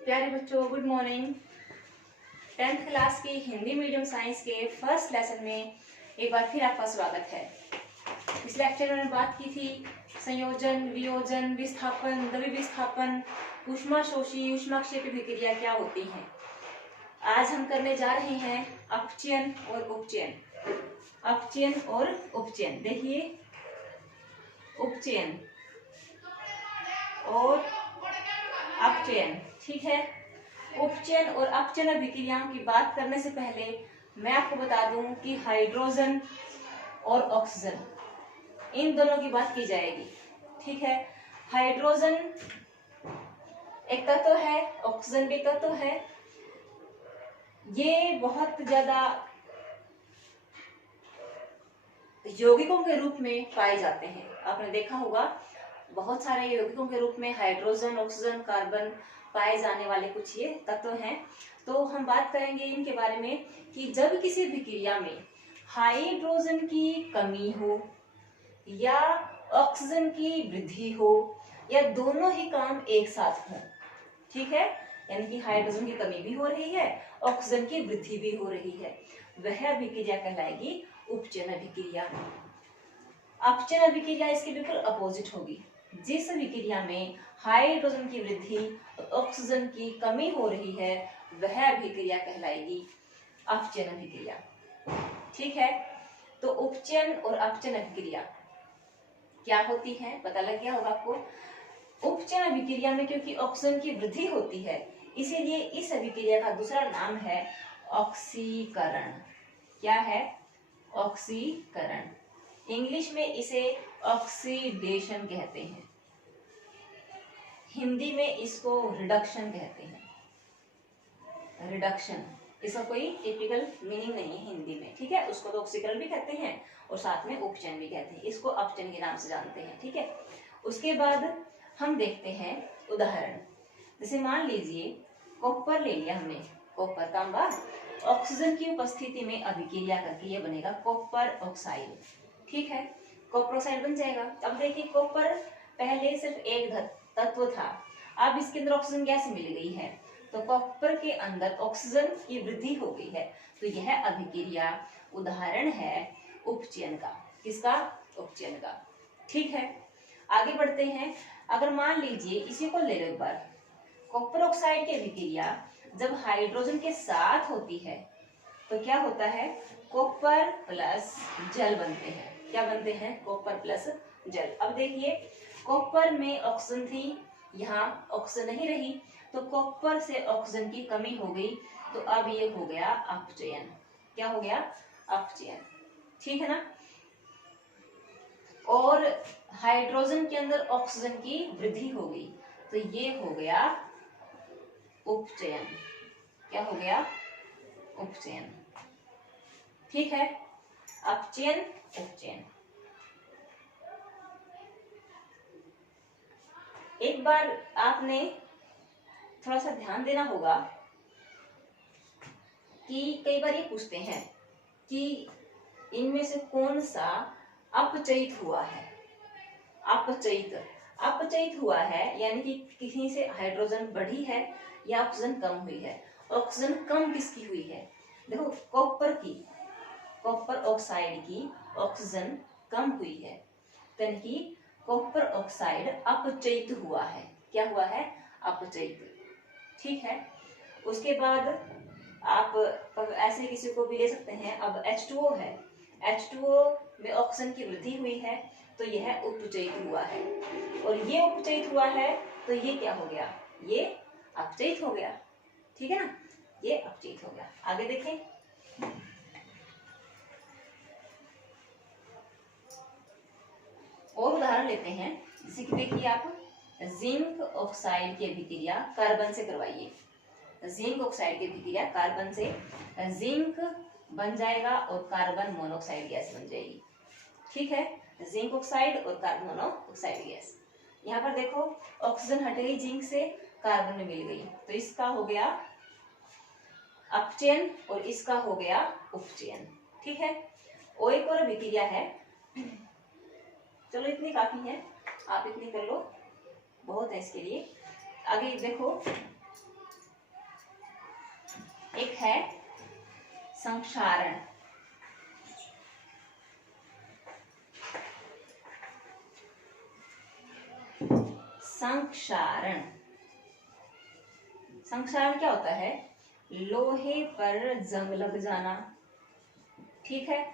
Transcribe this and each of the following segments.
प्यारे बच्चों, good morning. 10th class की हिंदी मीडियम साइंस के फर्स्ट लेसन में एक बार फिर आपका स्वागत है। इस लेक्चर में बात की थी संयोजन, वियोजन, विस्थापन, द्रव्य विस्थापन, ऊष्माशोषी, ऊष्माक्षेपी विक्रिया क्या होती हैं। आज हम करने जा रहे हैं अपचयन और उपचयन। अपचयन और उपचयन। देखिए, उपचयन और अपचयन, ठीक है। उपचयन और अपचयन अभिक्रियाओं की बात करने से पहले मैं आपको बता दूं कि हाइड्रोजन और ऑक्सीजन, इन दोनों की बात की जाएगी, ठीक है। हाइड्रोजन एक तत्व है, ऑक्सीजन भी तत्व है। ये बहुत ज्यादा यौगिकों के रूप में पाए जाते हैं। आपने देखा होगा, बहुत सारे यौगिकों के रूप में हाइड्रोजन, ऑक्सीजन, कार्बन पाए जाने वाले कुछ ये तत्व हैं। तो हम बात करेंगे इनके बारे में कि जब किसी विक्रिया में हाइड्रोजन की कमी हो या ऑक्सीजन की वृद्धि हो या दोनों ही काम एक साथ हो, ठीक है, यानी कि हाइड्रोजन की कमी भी हो रही है, ऑक्सीजन की वृद्धि भी हो रही है, वह अभिक्रिया कहलाएगी उपचयन अभिक्रिया। अपचयन अभिक्रिया इसके बिल्कुल अपोजिट होगी। जिस विक्रिया में हाइड्रोजन की वृद्धि, ऑक्सीजन की कमी हो रही है, वह अभिक्रिया कहलाएगी अपचयन अभिक्रिया, ठीक है। तो उपचयन और अपचयन अभिक्रिया क्या होती है, पता लग गया होगा आपको। उपचयन अभिक्रिया में क्योंकि ऑक्सीजन की वृद्धि होती है, इसीलिए इस अभिक्रिया का दूसरा नाम है ऑक्सीकरण। क्या है? ऑक्सीकरण। इंग्लिश में इसे ऑक्सीडेशन कहते हैं, हिंदी में इसको रिडक्शन कहते हैं। रिडक्शन, इसका कोई टिपिकल मीनिंग नहीं है हिंदी में, ठीक है। उसको तो ऑक्सीकरण भी कहते हैं और साथ में उपचयन भी कहते हैं, इसको अपचयन के नाम से जानते हैं, ठीक है। उसके बाद हम देखते हैं उदाहरण। जैसे मान लीजिए कॉपर ले लिया हमने, कॉपर, तांबा, ऑक्सीजन की उपस्थिति में अभिक्रिया करके ये बनेगा कॉपर ऑक्साइड, ठीक है। कॉपर ऑक्साइड बन जाएगा। अब देखिए, कॉपर पहले सिर्फ एक तत्व था, अब इसके अंदर ऑक्सीजन गैस मिल गई है, तो कॉपर के अंदर ऑक्सीजन की वृद्धि हो गई है, तो यह अभिक्रिया उदाहरण है उपचयन का। किसका? उपचयन का, ठीक है। आगे बढ़ते हैं। अगर मान लीजिए इसी को ले लो एक बार, कॉपर ऑक्साइड की अभिक्रिया जब हाइड्रोजन के साथ होती है तो क्या होता है? कॉपर प्लस जल बनते हैं। क्या बनते हैं? कॉपर प्लस जल। अब देखिए, कॉपर में ऑक्सीजन थी, यहाँ ऑक्सीजन नहीं रही, तो कॉपर से ऑक्सीजन की कमी हो गई, तो अब ये हो गया अपचयन। क्या हो गया? अपचयन, ठीक है ना। और हाइड्रोजन के अंदर ऑक्सीजन की वृद्धि हो गई, तो ये हो गया उपचयन। क्या हो गया? उपचयन, ठीक है। अपचयन, उपचयन। एक बार आपने थोड़ा सा ध्यान देना होगा कि कई बार ये पूछते हैं कि इनमें से कौन सा अपचयित हुआ है। अपचयित हुआ है यानी कि किसी से हाइड्रोजन बढ़ी है या ऑक्सीजन कम हुई है। ऑक्सीजन कम किसकी हुई है? देखो, कॉपर ऑक्साइड की ऑक्सीजन कम हुई है, यानी कि कॉपर ऑक्साइड अपचयित हुआ है। क्या हुआ है? अपचयित, ठीक है। उसके बाद आप ऐसे किसी को भी ले सकते हैं। अब H2O है, H2O में ऑक्सीजन की वृद्धि हुई है, तो यह उपचयित हुआ है, और ये उपचयित हुआ है, तो ये क्या हो गया? ये अपचयित हो गया, ठीक है ना, ये अपचयित हो गया। आगे देखें। और उदाहरण लेते हैं, जैसे कि देखिए आप, जिंक ऑक्साइड की अभिक्रिया कार्बन से करवाइए। जिंक ऑक्साइड की अभिक्रिया कार्बन से, जिंक बन जाएगा और कार्बन मोनोऑक्साइड गैस बन जाएगी, ठीक है। जिंक ऑक्साइड और कार्बन मोनोऑक्साइड गैस। यहाँ पर देखो, ऑक्सीजन हट गई जिंक से, कार्बन में मिल गई, तो इसका हो गया अपचयन और इसका हो गया उपचयन, ठीक है। और एक और अभिक्रिया है, चलो इतनी काफी है, आप इतनी कर लो, बहुत है इसके लिए। आगे देखो, है संक्षारण। संक्षारण, संक्षारण क्या होता है? लोहे पर जंग लग जाना, ठीक है।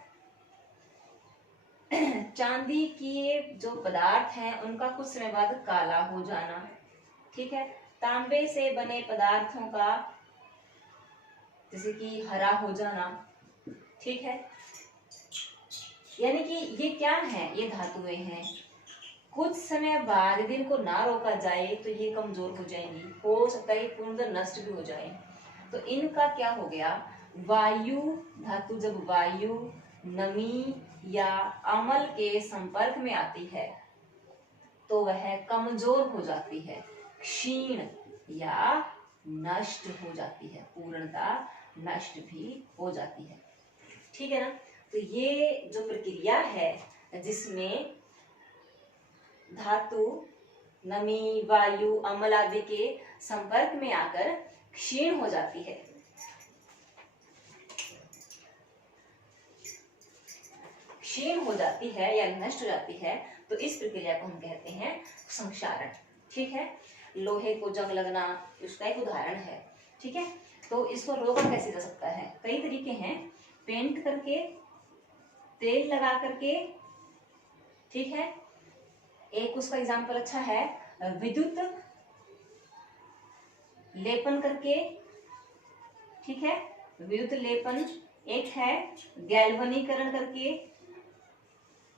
चांदी के जो पदार्थ हैं उनका कुछ समय बाद काला हो जाना, ठीक है। तांबे से बने पदार्थों का जैसे कि हरा हो जाना, ठीक है। यानी कि ये क्या है? ये धातुएं हैं। कुछ समय बाद यदि इनको ना रोका जाए तो ये कमजोर हो जाएंगी, हो सकता है पूर्णतः नष्ट भी हो जाए। तो इनका क्या हो गया? वायु धातु जब वायु, नमी या अम्ल के संपर्क में आती है तो वह कमजोर हो जाती है, क्षीण या नष्ट हो जाती है, पूर्णतः नष्ट भी हो जाती है, ठीक है ना। तो ये जो प्रक्रिया है जिसमें धातु नमी, वायु, अम्ल आदि के संपर्क में आकर क्षीण हो जाती है, क्षीण हो जाती है या नष्ट हो जाती है, तो इस प्रक्रिया को हम कहते हैं संक्षारण, ठीक है। लोहे को जंग लगना उसका एक उदाहरण है, ठीक है। तो इसको रोका कैसे जा सकता है? कई तरीके हैं, पेंट करके, तेल लगा करके, ठीक है। एक उसका एग्जाम्पल अच्छा है विद्युत लेपन करके, ठीक है, विद्युत लेपन। एक है गैल्वनीकरण करके,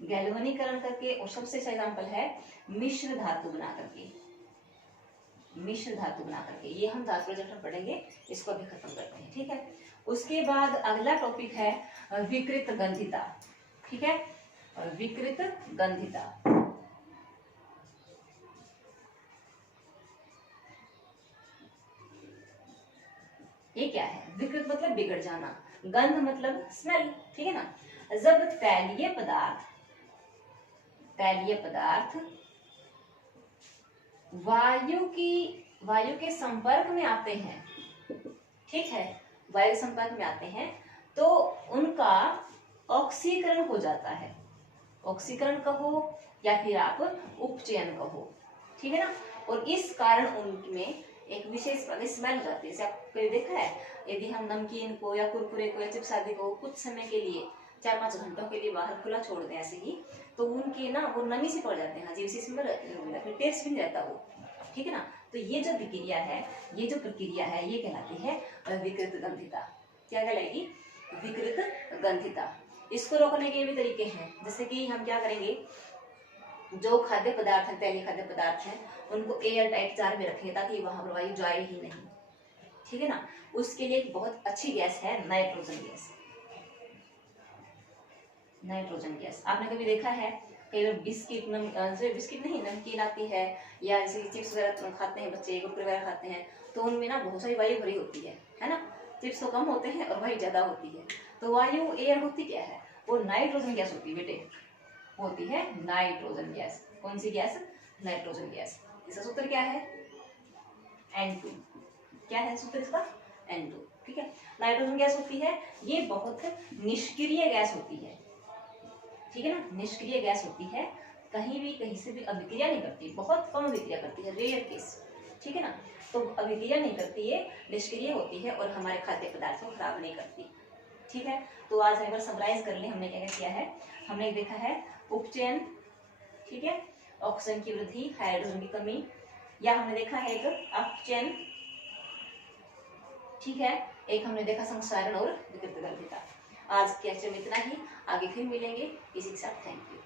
गैल्वनीकरण करके, और सबसे अच्छा एग्जाम्पल है मिश्र धातु बना करके, मिश्र धातु बना करके। ये हम धातु जब पढ़ेंगे, इसको अभी खत्म करते हैं, ठीक है। उसके बाद अगला टॉपिक है विकृत गंधिता, ठीक है, विकृत गंधिता। ये क्या है? विकृत मतलब बिगड़ जाना, गंध मतलब स्मेल, ठीक है ना। जब तैलीय पदार्थ, तैलीय पदार्थ वायु के संपर्क में आते हैं, ठीक है, वायु के संपर्क में आते हैं तो उनका ऑक्सीकरण हो जाता है, ऑक्सीकरण कहो या फिर आप उपचयन कहो, ठीक है ना। और इस कारण उनमें एक विशेष स्मेल हो जाती है। जैसे आप कभी देखा है, यदि हम नमकीन को या कुरकुरे को या चिप्स आदि को कुछ समय के लिए 4-5 घंटों के लिए बाहर खुला छोड़ दें ऐसे ही, तो उनके ना वो नमी से पड़ जाते हैं, अजीब सी स्मेल फिर टेस्ट भी नहीं रहता वो, ठीक है ना। तो ये जो प्रक्रिया है, ये जो प्रक्रिया है, ये कहलाती है विकृत गंधिता। क्या कहलाएगी? विकृत गंधिता। इसको रोकने के भी तरीके हैं, जैसे कि हम क्या करेंगे, जो खाद्य पदार्थ हैं, तैलीय खाद्य पदार्थ हैं, उनको एयर टाइट जार में रखें ताकि वहां पर वायु जाए ही नहीं, ठीक है ना। उसके लिए एक बहुत अच्छी गैस है नाइट्रोजन गैस, नाइट्रोजन गैस। आपने कभी देखा है कई बार बिस्किट नहीं, नमकीन आती है, या जैसे चिप्स वगैरह खाते हैं बच्चे, कुरकुरे वगैरह खाते हैं, तो उनमें ना बहुत सारी वायु भरी होती है ना। चिप्स तो कम होते हैं और वायु ज्यादा होती है। तो वायु एयर होती क्या है? वो नाइट्रोजन गैस होती है बेटे, होती है नाइट्रोजन गैस। कौन सी गैस? Nitrogen gas. इसका सूत्र क्या है? N2। क्या है सूत्र इसका? N2, ठीक है। नाइट्रोजन गैस होती है, ये बहुत निष्क्रिय गैस होती है, ठीक है ना, निष्क्रिय गैस होती है, कहीं से भी अभिक्रिया नहीं करती, बहुत कम अभिक्रिया करती है, रेयर केस, ठीक है ना। तो अभिक्रिया नहीं करती है, निष्क्रिय होती है और हमारे खाद्य पदार्थ को खराब नहीं करती, ठीक है। तो आज एक बार समराइज कर ले, हमने क्या क्या किया है। हमने देखा है उपचयन, ठीक है, ऑक्सीजन की वृद्धि, हाइड्रोजन की कमी, या हमने देखा है एक अपचयन, ठीक है, एक हमने देखा संक्षारण और विकृत गंधिता। आज के लेक्चर में इतना ही, आगे फिर मिलेंगे किसी के साथ। Thank you.